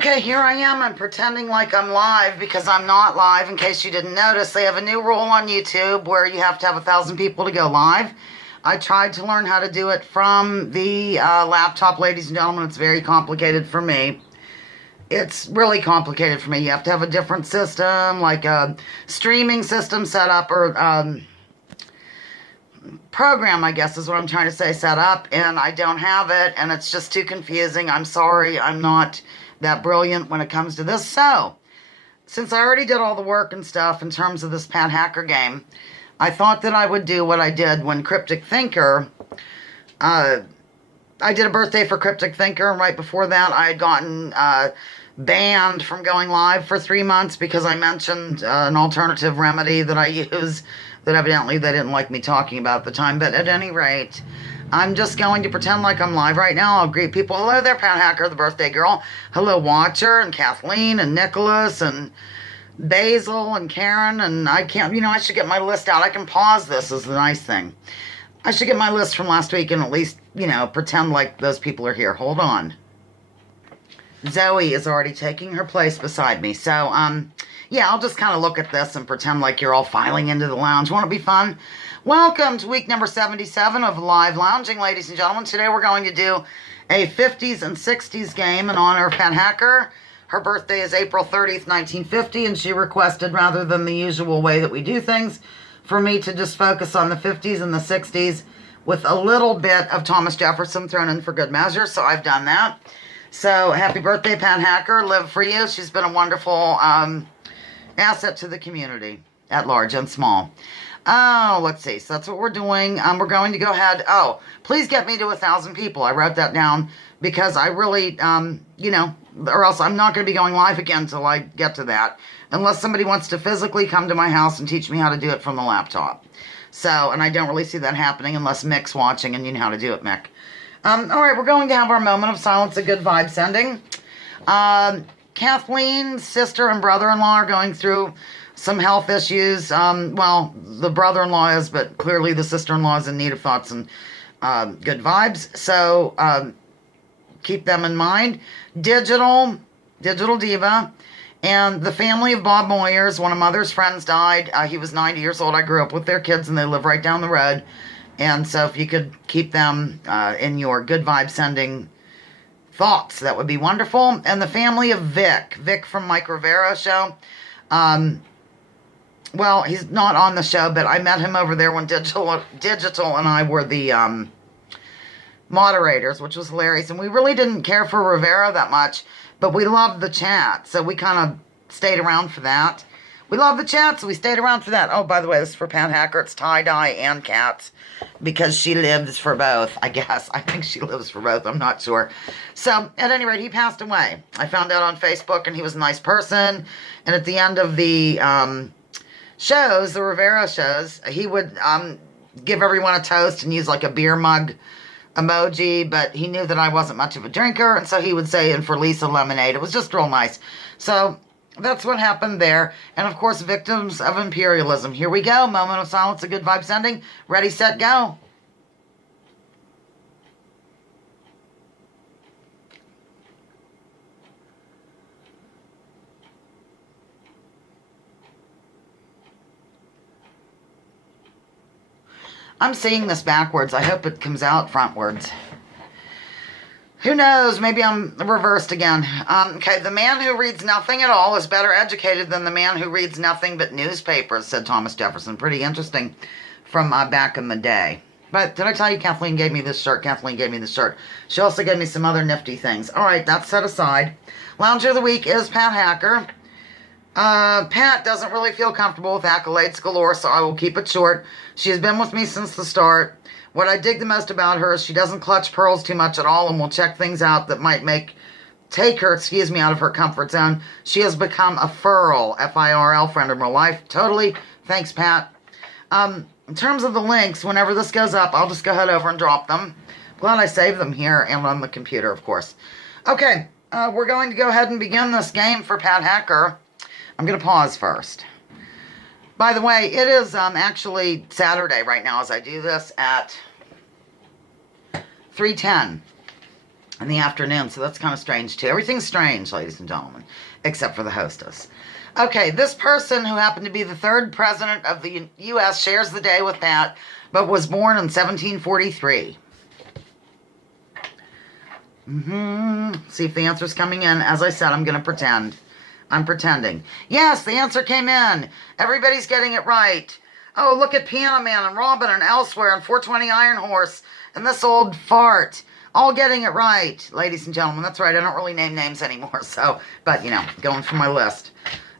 Okay, here I am. I'm pretending like I'm live because I'm not live. In case you didn't notice, they have a new rule on YouTube where you have to have 1,000 people to go live. I tried to learn how to do it from the laptop, ladies and gentlemen. It's very complicated for me. It's really complicated for me. You have to have a different system, like a streaming system set up, or program, I guess is what I'm trying to say, set up, and I don't have it, and it's just too confusing. I'm sorry, I'm not that brilliant when it comes to this. So, since I already did all the work and stuff in terms of this Pat Hacker game, I thought that I would do what I did when Cryptic Thinker, I did a birthday for Cryptic Thinker, and right before that I had gotten banned from going live for 3 months because I mentioned an alternative remedy that I use that evidently they didn't like me talking about at the time. But at any rate, I'm just going to pretend like I'm live right now. I'll greet people. Hello there, Pat Hacker, the birthday girl. Hello, Watcher, and Kathleen, and Nicholas, and Basil, and Karen, and I can't, I should get my list out. I can pause this is the nice thing. I should get my list from last week and at least, pretend like those people are here. Hold on. Zoe is already taking her place beside me. So, yeah, I'll just kind of look at this and pretend like you're all filing into the lounge. Won't it be fun? Welcome to week number 77 of Live Lounging, ladies and gentlemen. Today we're going to do a 50s and 60s game in honor of Pat Hacker. Her birthday is April 30th, 1950, and she requested, rather than the usual way that we do things, for me to just focus on the 50s and the 60s with a little bit of Thomas Jefferson thrown in for good measure, so I've done that. So, happy birthday, Pat Hacker. Live for you. She's been a wonderful asset to the community at large and small. Oh, let's see. So that's what we're doing. We're going to go ahead. Oh, please get me to 1,000 people. I wrote that down because I really, or else I'm not going to be going live again until I get to that. Unless somebody wants to physically come to my house and teach me how to do it from the laptop. So, and I don't really see that happening unless Mick's watching and you know how to do it, Mick. All right, we're going to have our moment of silence, a good vibe sending. Kathleen's sister and brother-in-law are going through some health issues. Well, the brother-in-law is, but clearly the sister-in-law is in need of thoughts and good vibes. So keep them in mind. Digital Diva, and the family of Bob Moyers. One of Mother's friends died. He was 90 years old. I grew up with their kids, and they live right down the road. And so if you could keep them in your good vibe sending thoughts, that would be wonderful. And the family of Vic from Mike Rivera show. Well, he's not on the show, but I met him over there when Digital and I were the moderators, which was hilarious. And we really didn't care for Rivera that much, but we loved the chat, so we kind of stayed around for that. We love the chat, so we stayed around for that. Oh, by the way, this is for Pat Hacker. It's tie-dye and cats because she lives for both, I guess. I think she lives for both. I'm not sure. So, at any rate, he passed away. I found out on Facebook, and he was a nice person. And at the end of the shows, the Rivera shows, he would give everyone a toast and use like a beer mug emoji, but he knew that I wasn't much of a drinker, and so he would say, and for Lisa, lemonade. It was just real nice. So that's what happened there. And of course, victims of imperialism. Here we go. Moment of silence, a good vibe sending. Ready, set, go. I'm seeing this backwards. I hope it comes out frontwards. Who knows? Maybe I'm reversed again. Okay, the man who reads nothing at all is better educated than the man who reads nothing but newspapers, said Thomas Jefferson. Pretty interesting from back in the day. But did I tell you Kathleen gave me this shirt? Kathleen gave me this shirt. She also gave me some other nifty things. All right, that's set aside. Lounger of the week is Pat Hacker. Pat doesn't really feel comfortable with accolades galore, so I will keep it short. She has been with me since the start. What I dig the most about her is she doesn't clutch pearls too much at all and will check things out that might take her, out of her comfort zone. She has become a FIRL, F-I-R-L, friend in real life. Totally. Thanks, Pat. In terms of the links, whenever this goes up, I'll just go ahead over and drop them. Glad I saved them here and on the computer, of course. Okay, we're going to go ahead and begin this game for Pat Hacker. I'm going to pause first. By the way, it is actually Saturday right now as I do this at 3:10. in the afternoon, so that's kind of strange too. Everything's strange, ladies and gentlemen, except for the hostess. Okay, this person who happened to be the third president of the U.S. shares the day with that, but was born in 1743. See if the answer's coming in. As I said, I'm going to pretend. I'm pretending. Yes, the answer came in. Everybody's getting it right. Oh, look at Piano Man and Robin and Elsewhere and 420 Iron Horse and this old fart. All getting it right, ladies and gentlemen. That's right. I don't really name names anymore. So, but, you know, going from my list.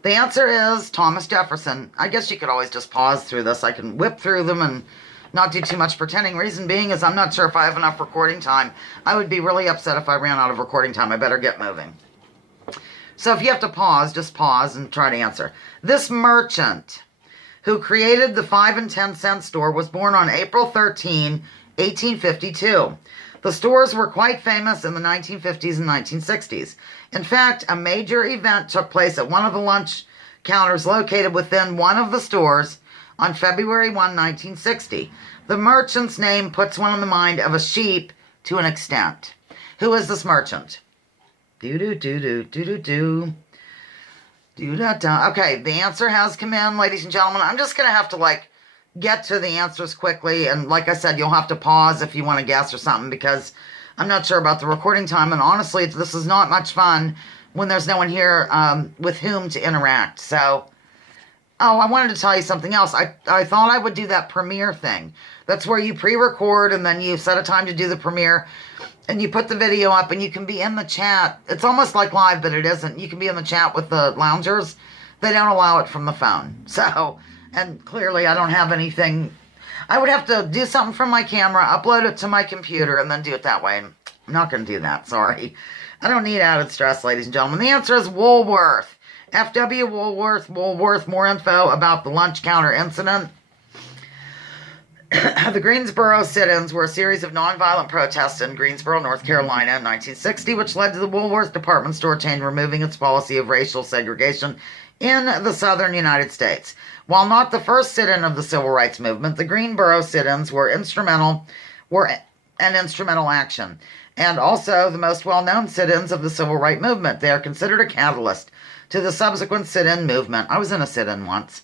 The answer is Thomas Jefferson. I guess you could always just pause through this. I can whip through them and not do too much pretending. Reason being is I'm not sure if I have enough recording time. I would be really upset if I ran out of recording time. I better get moving. So if you have to pause, just pause and try to answer. This merchant who created the 5 and 10 cent store was born on April 13, 1852. The stores were quite famous in the 1950s and 1960s. In fact, a major event took place at one of the lunch counters located within one of the stores on February 1, 1960. The merchant's name puts one in the mind of a sheep to an extent. Who is this merchant? Do-do-do-do-do-do-do. Do-da-da. Okay, the answer has come in, ladies and gentlemen. I'm just going to have to, get to the answers quickly. And like I said, you'll have to pause if you want to guess or something because I'm not sure about the recording time. And honestly, this is not much fun when there's no one here with whom to interact. So, I wanted to tell you something else. I thought I would do that premiere thing. That's where you pre-record and then you set a time to do the premiere. And you put the video up and you can be in the chat. It's almost like live, but it isn't. You can be in the chat with the loungers. They don't allow it from the phone. So, and clearly I don't have anything. I would have to do something from my camera, upload it to my computer, and then do it that way. I'm not going to do that. Sorry. I don't need added stress, ladies and gentlemen. The answer is Woolworth. F.W. Woolworth. Woolworth. More info about the lunch counter incident. The Greensboro sit-ins were a series of nonviolent protests in Greensboro, North Carolina in 1960, which led to the Woolworth department store chain removing its policy of racial segregation in the southern United States. While not the first sit-in of the civil rights movement, the Greensboro sit-ins were an instrumental action, and also the most well-known sit-ins of the civil rights movement. They are considered a catalyst to the subsequent sit-in movement. I was in a sit-in once.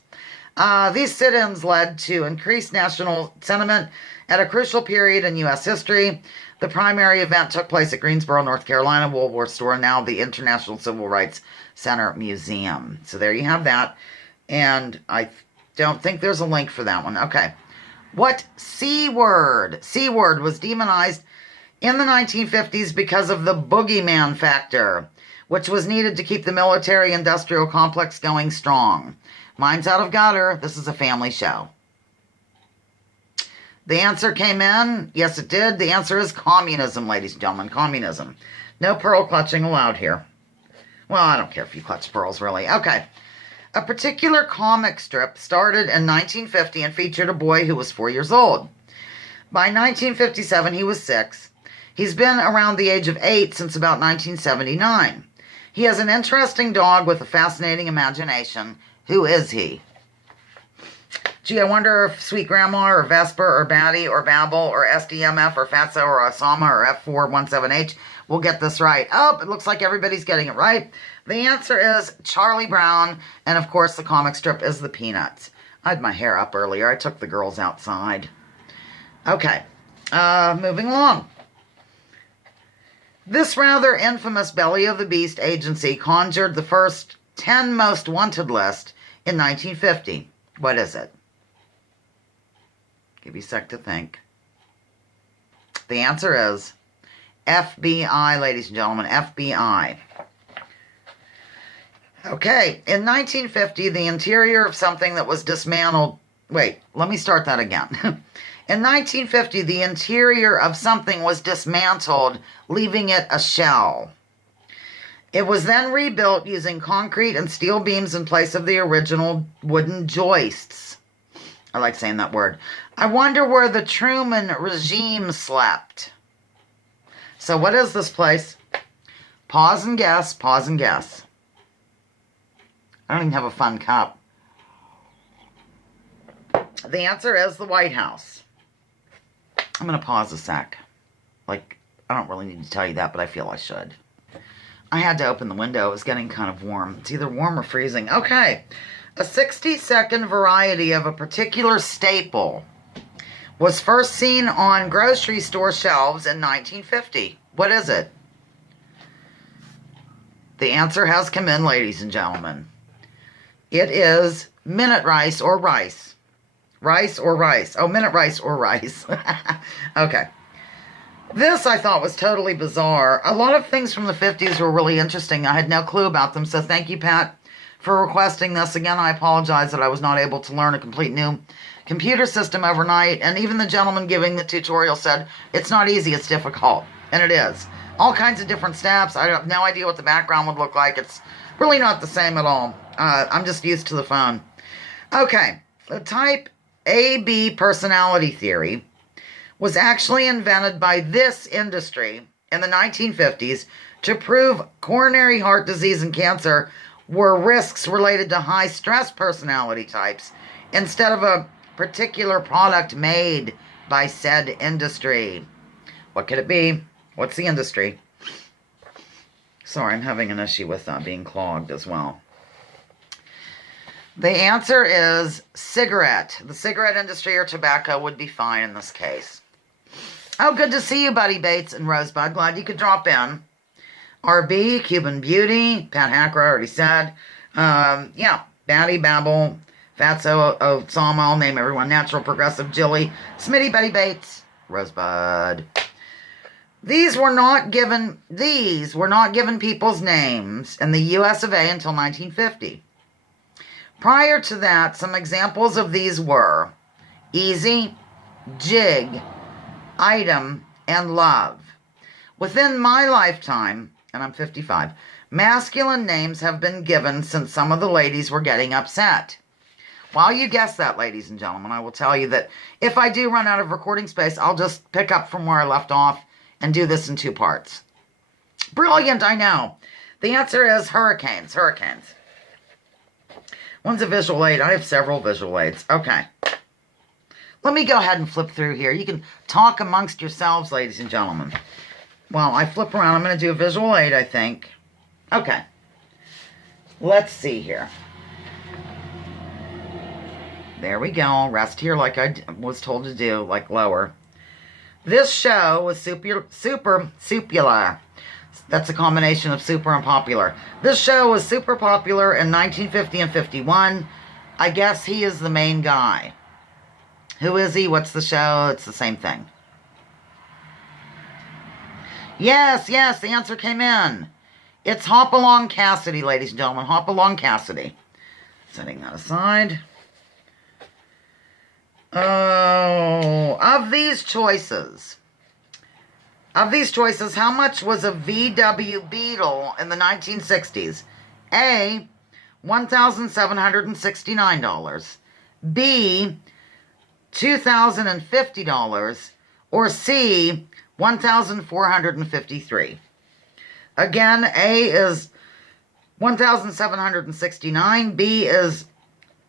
These sit-ins led to increased national sentiment at a crucial period in U.S. history. The primary event took place at Greensboro, North Carolina, Woolworth store, now the International Civil Rights Center Museum. So there you have that. And I don't think there's a link for that one. Okay. What C-word? C-word was demonized in the 1950s because of the boogeyman factor, which was needed to keep the military-industrial complex going strong. Mine's out of gutter. This is a family show. The answer came in. Yes, it did. The answer is communism, ladies and gentlemen. Communism. No pearl clutching allowed here. Well, I don't care if you clutch pearls, really. Okay. A particular comic strip started in 1950 and featured a boy who was 4 years old. By 1957, he was 6. He's been around the age of 8 since about 1979. He has an interesting dog with a fascinating imagination. Who is he? Gee, I wonder if Sweet Grandma or Vesper or Batty or Babble or SDMF or Fatso or Osama or F417H will get this right. Oh, it looks like everybody's getting it right. The answer is Charlie Brown, and of course the comic strip is the Peanuts. I had my hair up earlier. I took the girls outside. Okay, moving along. This rather infamous Belly of the Beast agency conjured the first 10 most wanted list in 1950. What is it? Give you a sec to think. The answer is FBI, ladies and gentlemen, FBI. Okay, in 1950, the interior of something that was dismantled... Wait, let me start that again. In 1950, the interior of something was dismantled, leaving it a shell. It was then rebuilt using concrete and steel beams in place of the original wooden joists. I like saying that word. I wonder where the Truman regime slept. So what is this place? Pause and guess, pause and guess. I don't even have a fun cup. The answer is the White House. I'm going to pause a sec. Like I don't really need to tell you that, but I feel I should. I had to open the window. It was getting kind of warm. It's either warm or freezing. Okay. A 60-second variety of a particular staple was first seen on grocery store shelves in 1950. What is it? The answer has come in, ladies and gentlemen. It is minute rice or rice. Rice or rice. Oh, minute rice or rice. Okay. This I thought was totally bizarre. A lot of things from the 50s were really interesting. I had no clue about them, so thank you, Pat, for requesting this. Again, I apologize that I was not able to learn a complete new computer system overnight, and even the gentleman giving the tutorial said, it's not easy, it's difficult, and it is. All kinds of different steps. I have no idea what the background would look like. It's really not the same at all. I'm just used to the phone. Okay, the type AB personality theory was actually invented by this industry in the 1950s to prove coronary heart disease and cancer were risks related to high-stress personality types instead of a particular product made by said industry. What could it be? What's the industry? Sorry, I'm having an issue with being clogged as well. The answer is cigarette. The cigarette industry or tobacco would be fine in this case. Oh, good to see you, Buddy Bates and Rosebud. Glad you could drop in. RB, Cuban Beauty, Pat Hacker, I already said. Yeah, Batty, Babble, Fatso, Osama, I'll name everyone. Natural, Progressive, Jilly, Smitty, Betty Bates, Rosebud. These were not given people's names in the US of A until 1950. Prior to that, some examples of these were Easy, Jig, Item, and Love. Within my lifetime, and I'm 55, masculine names have been given since some of the ladies were getting upset. While you guess that, ladies and gentlemen, I will tell you that if I do run out of recording space, I'll just pick up from where I left off and do this in 2 parts. Brilliant, I know. The answer is hurricanes. Hurricanes. One's a visual aid. I have several visual aids. Okay. Let me go ahead and flip through here. You can talk amongst yourselves, ladies and gentlemen. While I flip around, I'm going to do a visual aid, I think. Okay. Let's see here. There we go. Rest here like I was told to do, like lower. This show was super popular. That's a combination of super and popular. This show was super popular in 1950 and 51. I guess he is the main guy. Who is he? What's the show? It's the same thing. Yes, the answer came in. It's Hopalong Cassidy, ladies and gentlemen. Hopalong Cassidy. Setting that aside. Oh, of these choices, how much was a VW Beetle in the 1960s? A, $1,769. B, $2,050. Or C, $1,453. Again, A is $1,769, B is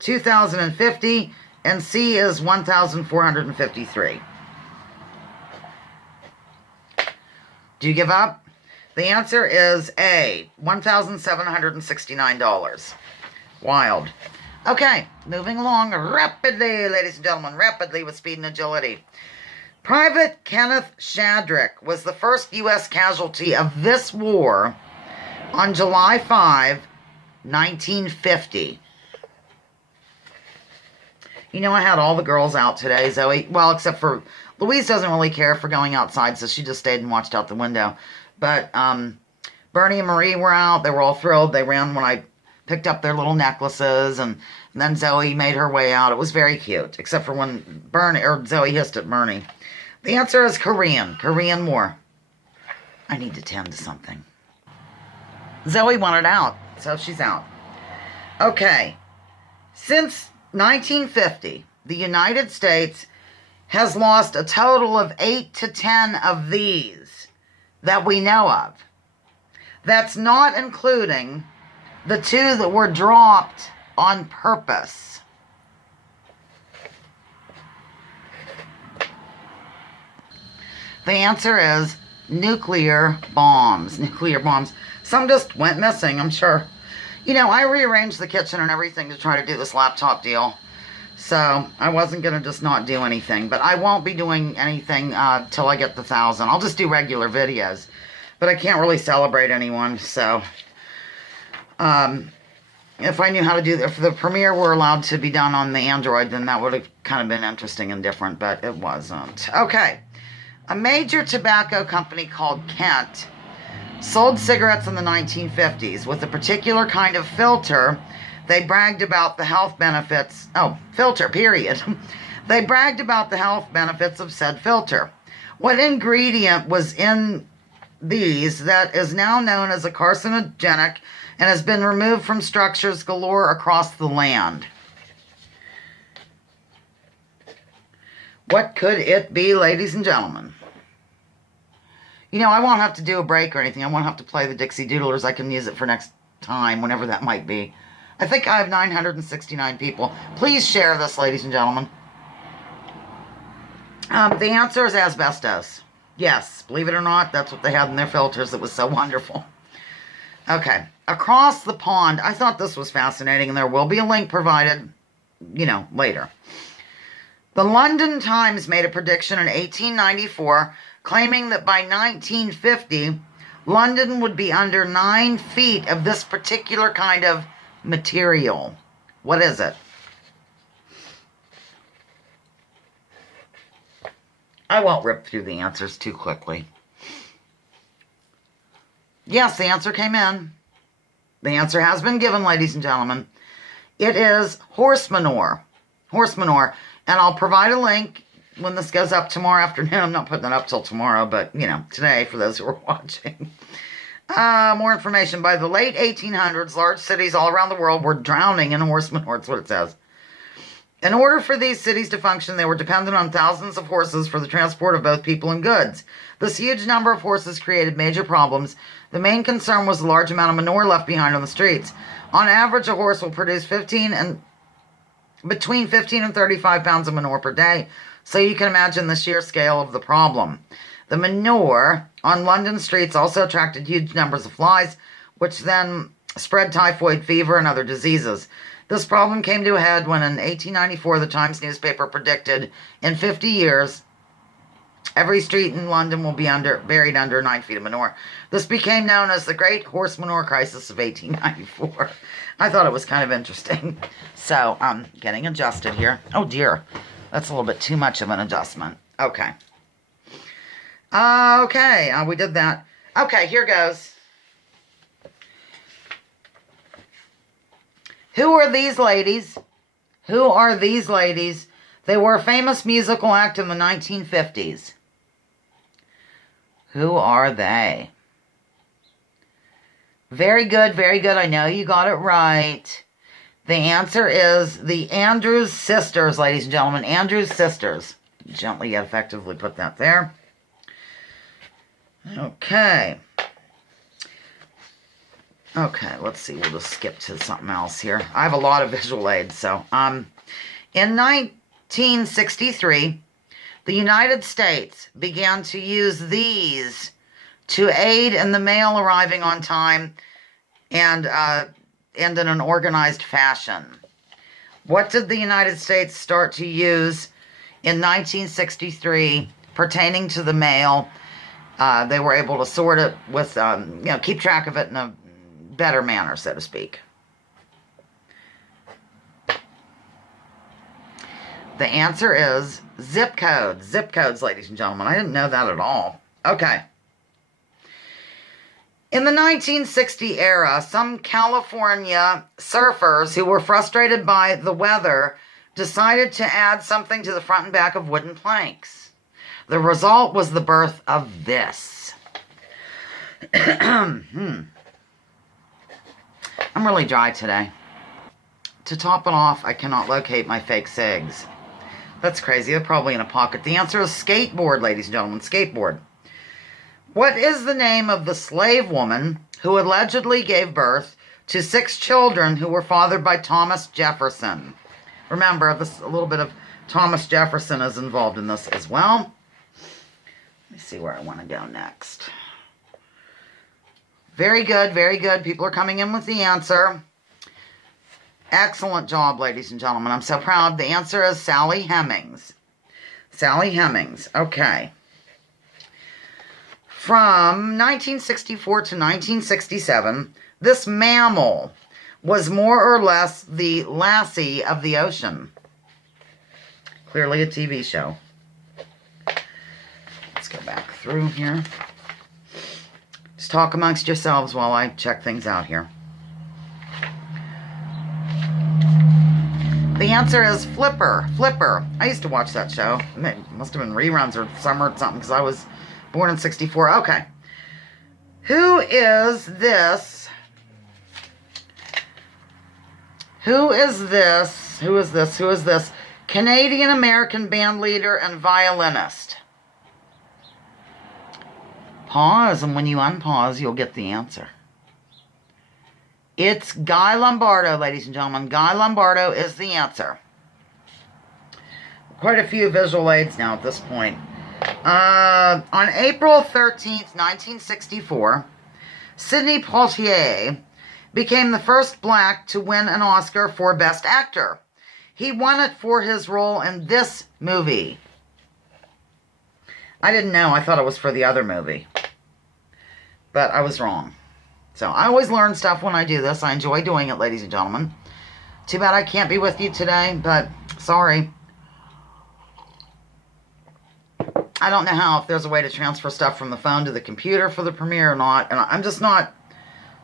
$2,050, and C is $1,453. Do you give up? The answer is A, $1,769. Wild. Okay, moving along rapidly, ladies and gentlemen, rapidly with speed and agility. Private Kenneth Shadrick was the first U.S. casualty of this war on July 5, 1950. You know, I had all the girls out today, Zoe. Well, except for Louise doesn't really care for going outside, so she just stayed and watched out the window. But Bernie and Marie were out. They were all thrilled. They ran when I picked up their little necklaces, and then Zoe made her way out. It was very cute, except for when Zoe hissed at Bernie. The answer is Korean War. I need to tend to something. Zoe wanted out, so she's out. Okay. Since 1950, the United States has lost a total of 8 to 10 of these that we know of. That's not including the 2 that were dropped on purpose. The answer is nuclear bombs. Nuclear bombs. Some just went missing, I'm sure. You know, I rearranged the kitchen and everything to try to do this laptop deal. So, I wasn't going to just not do anything. But I won't be doing anything till I get the 1,000. I'll just do regular videos. But I can't really celebrate anyone, so... if I knew how to do... If the premiere were allowed to be done on the Android, then that would have kind of been interesting and different, but it wasn't. Okay. A major tobacco company called Kent sold cigarettes in the 1950s with a particular kind of filter. They bragged about the health benefits. Oh, filter, period. They bragged about the health benefits of said filter. What ingredient was in these that is now known as a carcinogenic and has been removed from structures galore across the land? What could it be, ladies and gentlemen? You know, I won't have to do a break or anything. I won't have to play the Dixie Doodlers. I can use it for next time, whenever that might be. I think I have 969 people. Please share this, ladies and gentlemen. The answer is asbestos. Yes, believe it or not, that's what they had in their filters. It was so wonderful. Okay, across the pond. I thought this was fascinating, and there will be a link provided, you know, later. The London Times made a prediction in 1894, claiming that by 1950, London would be under 9 feet of this particular kind of material. What is it? I won't rip through the answers too quickly. Yes, the answer came in. The answer has been given, ladies and gentlemen. It is horse manure. Horse manure. And I'll provide a link when this goes up tomorrow afternoon. I'm not putting it up till tomorrow, but, you know, today for those who are watching. More information. By the late 1800s, large cities all around the world were drowning in horse manure. That's what it says. In order for these cities to function, they were dependent on thousands of horses for the transport of both people and goods. This huge number of horses created major problems. The main concern was the large amount of manure left behind on the streets. On average, a horse will produce between 15 and 35 pounds of manure per day, so you can imagine the sheer scale of the problem. The manure on London streets also attracted huge numbers of flies, which then spread typhoid fever and other diseases. This problem came to a head when in 1894 the Times newspaper predicted in 50 years every street in London will be buried under 9 feet of manure. This became known as the Great Horse Manure Crisis of 1894. I thought it was kind of interesting. So, I'm getting adjusted here. Oh dear, that's a little bit too much of an adjustment. Okay. We did that. Okay, here goes. Who are these ladies? Who are these ladies? They were a famous musical act in the 1950s. Who are they? Very good, very good. I know you got it right. The answer is the Andrews Sisters, ladies and gentlemen. Andrews Sisters. Gently yet effectively put that there. Okay. Okay, let's see. We'll just skip to something else here. I have a lot of visual aids. So, in 1963, the United States began to use these to aid in the mail arriving on time and in an organized fashion. What did the United States start to use in 1963 pertaining to the mail? They were able to sort it with, keep track of it in a better manner, so to speak. The answer is zip codes. Zip codes, ladies and gentlemen. I didn't know that at all. Okay. In the 1960 era, some California surfers who were frustrated by the weather decided to add something to the front and back of wooden planks. The result was the birth of this. I'm really dry today. To top it off, I cannot locate my fake cigs. That's crazy. They're probably in a pocket. The answer is skateboard, ladies and gentlemen. Skateboard. What is the name of the slave woman who allegedly gave birth to 6 children who were fathered by Thomas Jefferson? Remember, a little bit of Thomas Jefferson is involved in this as well. Let me see where I want to go next. Very good, very good. People are coming in with the answer. Excellent job, ladies and gentlemen. I'm so proud. The answer is Sally Hemings. Sally Hemings. Okay. From 1964 to 1967, this mammal was more or less the Lassie of the ocean. Clearly a TV show. Let's go back through here. Just talk amongst yourselves while I check things out here. The answer is Flipper. Flipper. I used to watch that show. It must have been reruns or summer or something because I was born in 64. Okay. Who is this? Who is this? Who is this? Who is this? Canadian-American band leader and violinist. Pause, and when you unpause, you'll get the answer. It's Guy Lombardo, ladies and gentlemen. Guy Lombardo is the answer. Quite a few visual aids now at this point. On April 13th, 1964, Sidney Poitier became the first black to win an Oscar for Best Actor. He won it for his role in this movie. I didn't know. I thought it was for the other movie. But I was wrong. So I always learn stuff when I do this. I enjoy doing it, ladies and gentlemen. Too bad I can't be with you today, but sorry. I don't know how, if there's a way to transfer stuff from the phone to the computer for the premiere or not. And I'm just not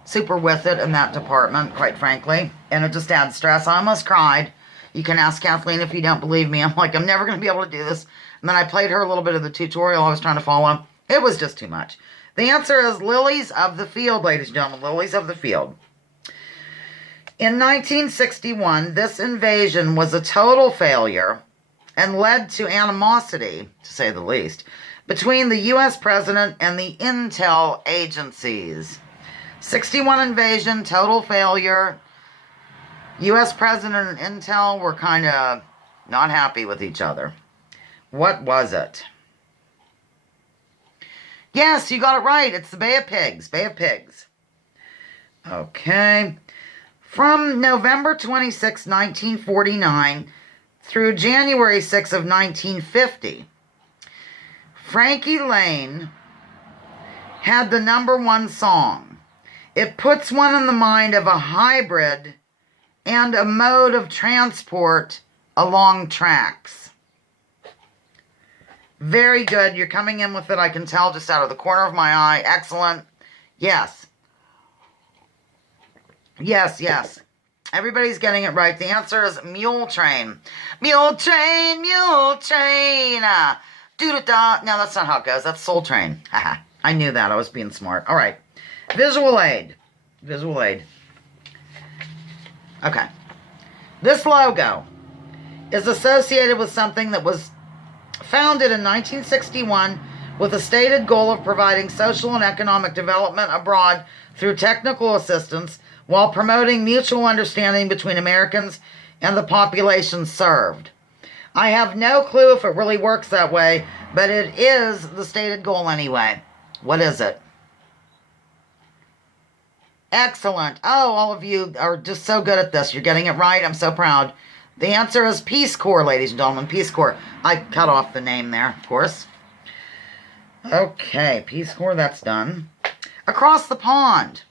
super with it in that department, quite frankly. And it just adds stress. I almost cried. You can ask Kathleen if you don't believe me. I'm like, I'm never going to be able to do this. And then I played her a little bit of the tutorial I was trying to follow. It was just too much. The answer is Lilies of the Field, ladies and gentlemen. Lilies of the Field. In 1961, this invasion was a total failure and led to animosity, to say the least, between the U.S. president and the intel agencies. 61 invasion, total failure. U.S. president and intel were kind of not happy with each other. What was it? Yes, you got it right. It's the Bay of Pigs. Bay of Pigs. Okay. From November 26, 1949 through January 6 of 1950, Frankie Lane had the #1 song. It puts one in the mind of a hybrid and a mode of transport along tracks. Very good. You're coming in with it, I can tell, just out of the corner of my eye. Excellent. Yes. Yes, yes. Everybody's getting it right. The answer is Mule Train. Mule Train, Mule Train. Do-da-da. No, that's not how it goes. That's Soul Train. I knew that. I was being smart. All right. Visual aid. Visual aid. Okay. This logo is associated with something that was founded in 1961 with a stated goal of providing social and economic development abroad through technical assistance while promoting mutual understanding between Americans and the population served. I have no clue if it really works that way, but it is the stated goal anyway. What is it? Excellent. Oh, all of you are just so good at this. You're getting it right. I'm so proud. The answer is Peace Corps, ladies and gentlemen. Peace Corps. I cut off the name there, of course. Okay, Peace Corps, that's done. Across the pond.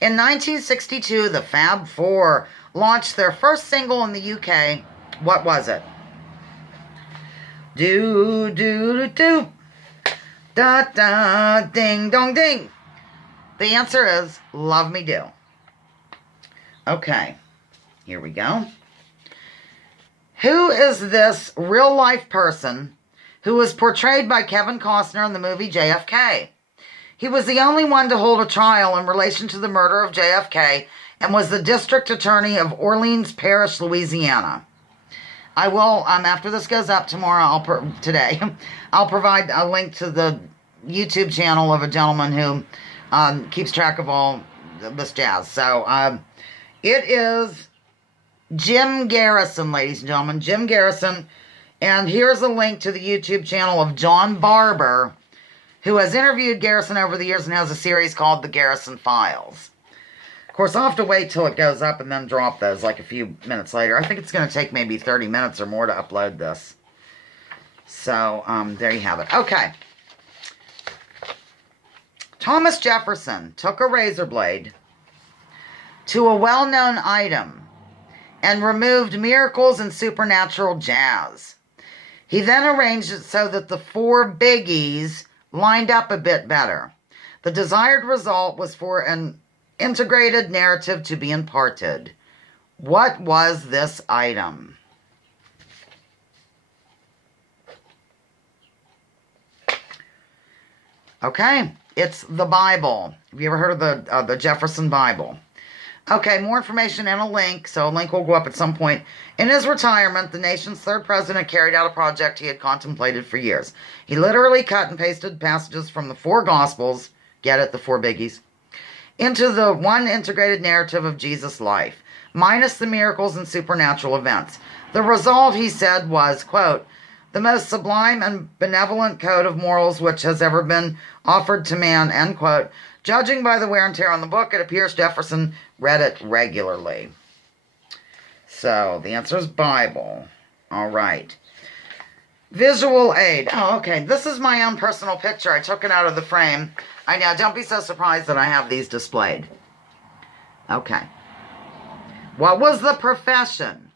In 1962, the Fab Four launched their first single in the UK. What was it? Do, do, do, do. Da, da, ding, dong, ding. The answer is Love Me Do. Okay, here we go. Who is this real-life person who was portrayed by Kevin Costner in the movie JFK? He was the only one to hold a trial in relation to the murder of JFK and was the district attorney of Orleans Parish, Louisiana. I will, after this goes up tomorrow, today, I'll provide a link to the YouTube channel of a gentleman who keeps track of all this jazz. So, it is Jim Garrison, ladies and gentlemen. Jim Garrison And here's a link to the YouTube channel of John Barber, who has interviewed Garrison over the years and has a series called The Garrison Files. Of course, I'll have to wait till it goes up and then drop those like a few minutes later. I think it's going to take maybe 30 minutes or more to upload this. So, there you have it. Okay. Thomas Jefferson took a razor blade to a well-known item and removed miracles and supernatural jazz. He then arranged it so that the 4 biggies lined up a bit better. The desired result was for an integrated narrative to be imparted. What was this item? Okay, it's the Bible. Have you ever heard of the Jefferson Bible? Okay, more information and a link. So a link will go up at some point. In his retirement, the nation's 3rd president carried out a project he had contemplated for years. He literally cut and pasted passages from the 4 Gospels, get it, the 4 biggies, into the one integrated narrative of Jesus' life, minus the miracles and supernatural events. The result, he said, was, quote, the most sublime and benevolent code of morals which has ever been offered to man, end quote. Judging by the wear and tear on the book, it appears Jefferson read it regularly. So, the answer is Bible. All right. Visual aid. Oh, okay. This is my own personal picture. I took it out of the frame. I know. Don't be so surprised that I have these displayed. Okay. What was the profession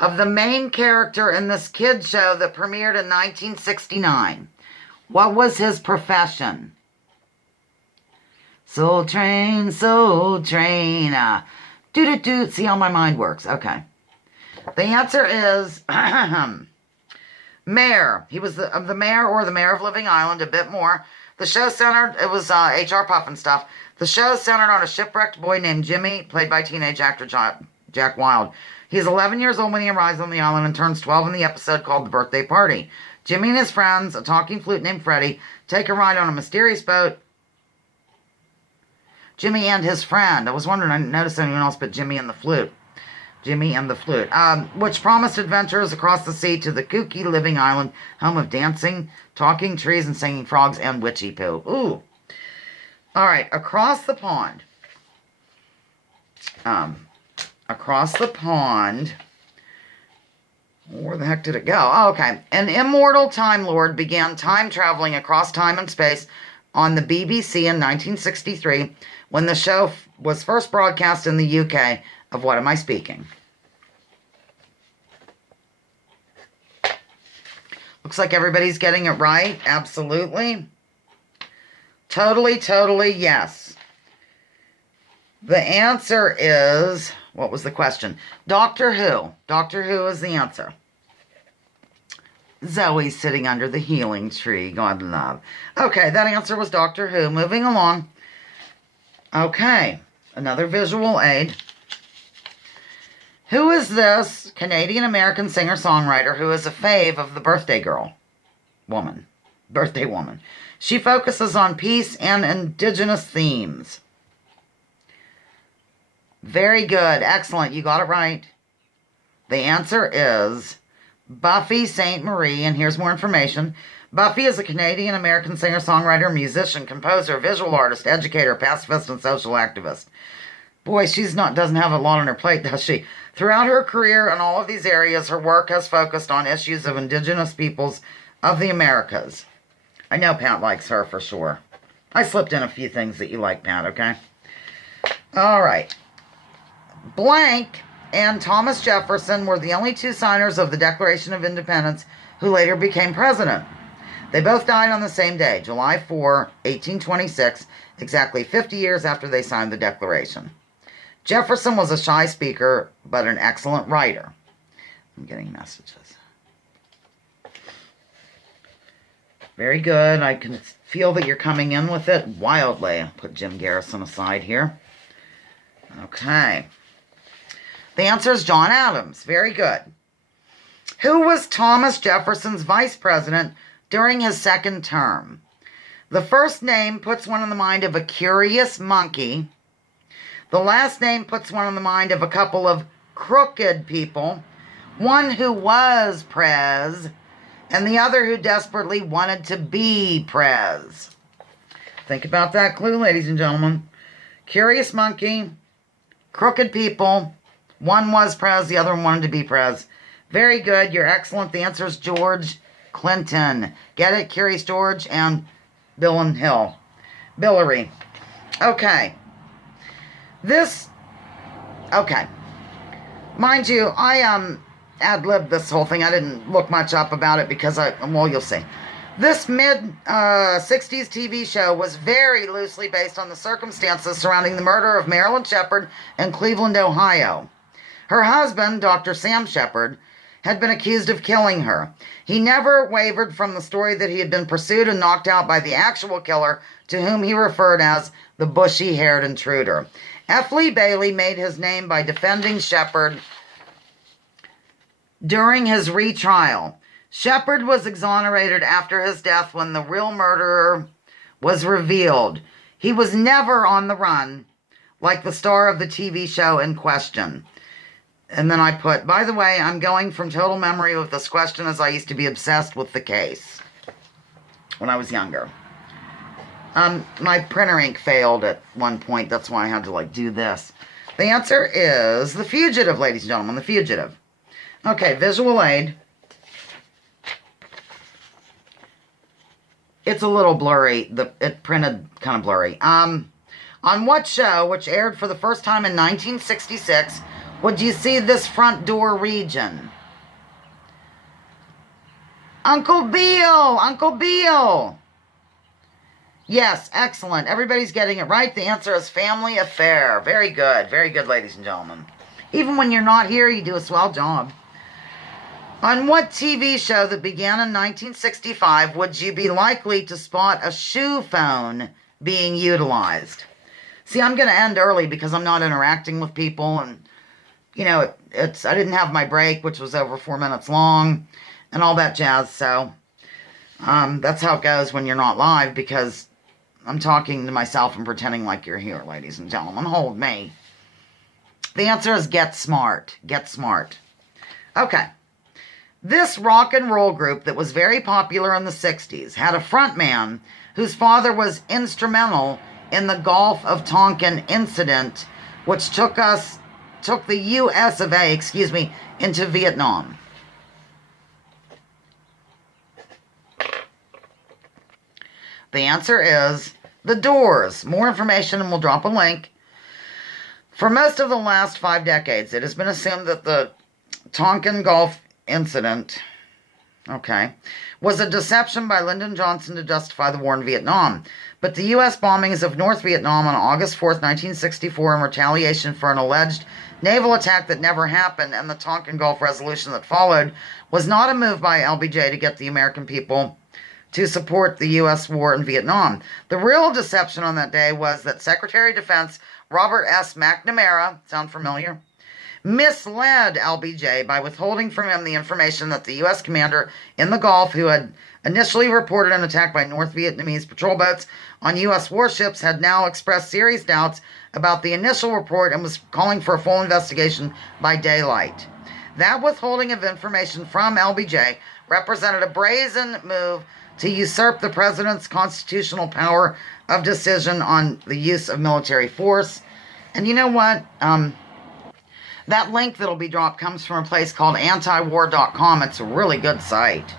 of the main character in this kids show that premiered in 1969? What was his profession? Soul Train, Soul Train. Do-do-do. See how my mind works. Okay. The answer is mayor. He was the mayor or the mayor of Living Island, a bit more. The show centered, it was H.R. Puff and stuff. The show centered on a shipwrecked boy named Jimmy, played by teenage actor Jack Wilde. He's 11 years old when he arrives on the island and turns 12 in the episode called The Birthday Party. Jimmy and his friends, a talking flute named Freddie, take a ride on a mysterious boat. Jimmy and his friend. I was wondering, I didn't notice anyone else but Jimmy and the flute. Jimmy and the flute. Which promised adventures across the sea to the kooky Living Island, home of dancing, talking trees, and singing frogs, and witchy poo. Ooh. All right, across the pond. Across the pond. Where the heck did it go? Oh, okay. An immortal Time Lord began time traveling across time and space on the BBC in 1963 when the show was first broadcast in the UK. Of what am I speaking? Looks like everybody's getting it right. Absolutely. Totally, yes. The answer is, what was the question? Doctor Who. Doctor Who is the answer. Zoe's sitting under the healing tree. God love. Okay, that answer was Doctor Who. Moving along. Okay, another visual aid. Who is this Canadian-American singer-songwriter who is a fave of the birthday woman? She focuses on peace and indigenous themes. Very good. Excellent. You got it right. The answer is Buffy St. Marie, and here's more information. Buffy is a Canadian-American singer-songwriter, musician, composer, visual artist, educator, pacifist, and social activist. Boy, doesn't have a lot on her plate, does she? Throughout her career in all of these areas, her work has focused on issues of indigenous peoples of the Americas. I know Pat likes her for sure. I slipped in a few things that you like, Pat, okay? All right. Blank and Thomas Jefferson were the only 2 signers of the Declaration of Independence who later became president. They both died on the same day, July 4, 1826, exactly 50 years after they signed the Declaration. Jefferson was a shy speaker, but an excellent writer. I'm getting messages. Very good. I can feel that you're coming in with it wildly. I'll put Jim Garrison aside here. Okay. The answer is John Adams. Very good. Who was Thomas Jefferson's vice president during his second term? The first name puts one in the mind of a curious monkey. The last name puts one in the mind of a couple of crooked people. One who was Prez, and the other who desperately wanted to be Prez. Think about that clue, ladies and gentlemen. Curious monkey, crooked people. One was Prez, the other one wanted to be Prez. Very good. You're excellent. The answer is George Clinton. Get it? Curious George and Bill and Hill. Billary. Okay. Okay. Mind you, I ad-libbed this whole thing. I didn't look much up about it because well, you'll see. This mid-60s TV show was very loosely based on the circumstances surrounding the murder of Marilyn Shepard in Cleveland, Ohio. Her husband, Dr. Sam Shepard, had been accused of killing her. He never wavered from the story that he had been pursued and knocked out by the actual killer, to whom he referred as the bushy-haired intruder. F. Lee Bailey made his name by defending Shepard during his retrial. Shepard was exonerated after his death when the real murderer was revealed. He was never on the run, like the star of the TV show in question. And then I put, by the way, I'm going from total memory with this question as I used to be obsessed with the case when I was younger. My printer ink failed at one point. That's why I had to, do this. The answer is The Fugitive, ladies and gentlemen. The Fugitive. Okay, visual aid. It's a little blurry. It printed kind of blurry. On what show, which aired for the first time in 1966, would you see this front door region? Uncle Beale! Uncle Beale! Yes, excellent. Everybody's getting it right. The answer is Family Affair. Very good. Very good, ladies and gentlemen. Even when you're not here, you do a swell job. On what TV show that began in 1965 would you be likely to spot a shoe phone being utilized? See, I'm going to end early because I'm not interacting with people, and I didn't have my break, which was over 4 minutes long, and all that jazz. So that's how it goes when you're not live, because I'm talking to myself and pretending like you're here, ladies and gentlemen. Hold me. The answer is Get Smart. Get Smart. Okay. This rock and roll group that was very popular in the 60s had a frontman whose father was instrumental in the Gulf of Tonkin incident, which took the U.S. of A., into Vietnam. The answer is The Doors. More information, and we'll drop a link. For most of the last 5 decades, it has been assumed that the Tonkin Gulf incident, was a deception by Lyndon Johnson to justify the war in Vietnam. But the U.S. bombings of North Vietnam on August 4th, 1964, in retaliation for an alleged naval attack that never happened, and the Tonkin Gulf resolution that followed, was not a move by LBJ to get the American people to support the U.S. war in Vietnam. The real deception on that day was that Secretary of Defense Robert S. McNamara, sound familiar, misled LBJ by withholding from him the information that the U.S. commander in the Gulf, who had initially reported an attack by North Vietnamese patrol boats on U.S. warships, had now expressed serious doubts about the initial report and was calling for a full investigation by daylight. That withholding of information from LBJ represented a brazen move to usurp the president's constitutional power of decision on the use of military force. And you know what? That link that'll be dropped comes from a place called antiwar.com. It's a really good site.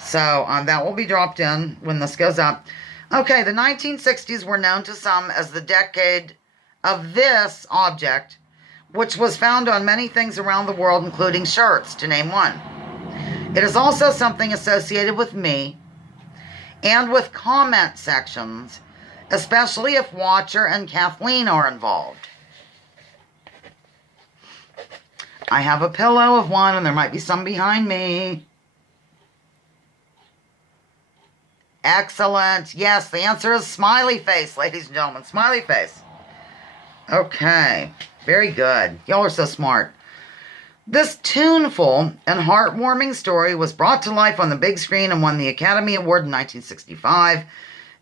So that will be dropped in when this goes up. Okay, the 1960s were known to some as the decade of this object, which was found on many things around the world, including shirts, to name one. It is also something associated with me and with comment sections, especially if Watcher and Kathleen are involved. I have a pillow of one, and there might be some behind me. Excellent. Yes, the answer is smiley face, ladies and gentlemen. Smiley face. Okay. Very good. Y'all are so smart. This tuneful and heartwarming story was brought to life on the big screen and won the Academy Award in 1965.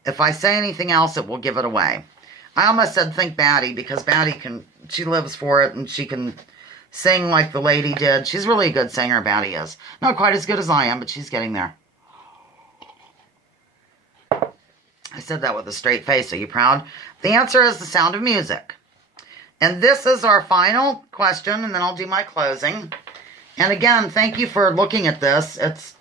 If I say anything else, it will give it away. I almost said think Batty, because Batty she lives for it, and she can sing like the lady did. She's really a good singer, Batty is. Not quite as good as I am, but she's getting there. I said that with a straight face. Are you proud? The answer is The Sound of Music. And this is our final question, and then I'll do my closing. And again, thank you for looking at this. It's,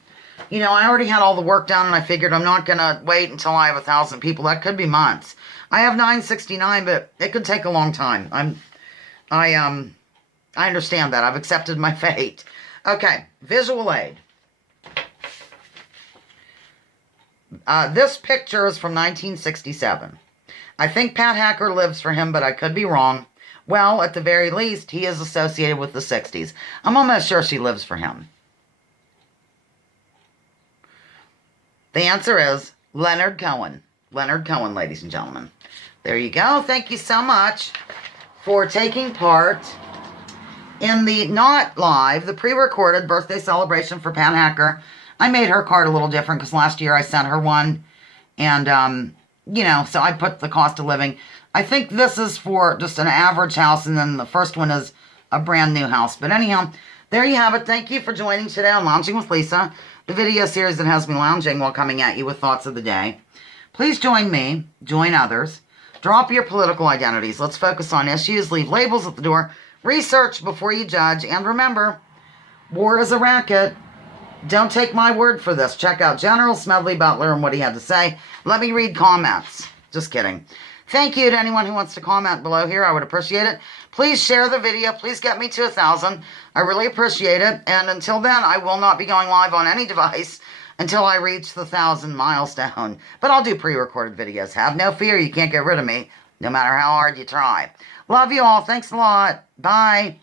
you know, I already had all the work done, and I figured I'm not going to wait until I have 1,000 people. That could be months. I have 969, but it could take a long time. I understand that. I've accepted my fate. Okay, visual aid. This picture is from 1967. I think Pat Hacker lives for him, but I could be wrong. Well, at the very least, he is associated with the 60s. I'm almost sure she lives for him. The answer is Leonard Cohen. Leonard Cohen, ladies and gentlemen. There you go. Thank you so much for taking part in the not live, the pre-recorded birthday celebration for Pat Hacker. I made her card a little different because last year I sent her one. And, you know, so I put the cost of living. I think this is for just an average house, and then the first one is a brand new house. But anyhow, there you have it. Thank you for joining today on Lounging with Lisa, the video series that has me lounging while coming at you with thoughts of the day. Please join me, join others. Drop your political identities. Let's focus on issues. Leave labels at the door. Research before you judge. And remember, war is a racket. Don't take my word for this. Check out General Smedley Butler and what he had to say. Let me read comments. Just kidding. Thank you to anyone who wants to comment below here. I would appreciate it. Please share the video. Please get me to 1,000. I really appreciate it. And until then, I will not be going live on any device until I reach the 1,000 milestone. But I'll do pre-recorded videos. Have no fear. You can't get rid of me, no matter how hard you try. Love you all. Thanks a lot. Bye.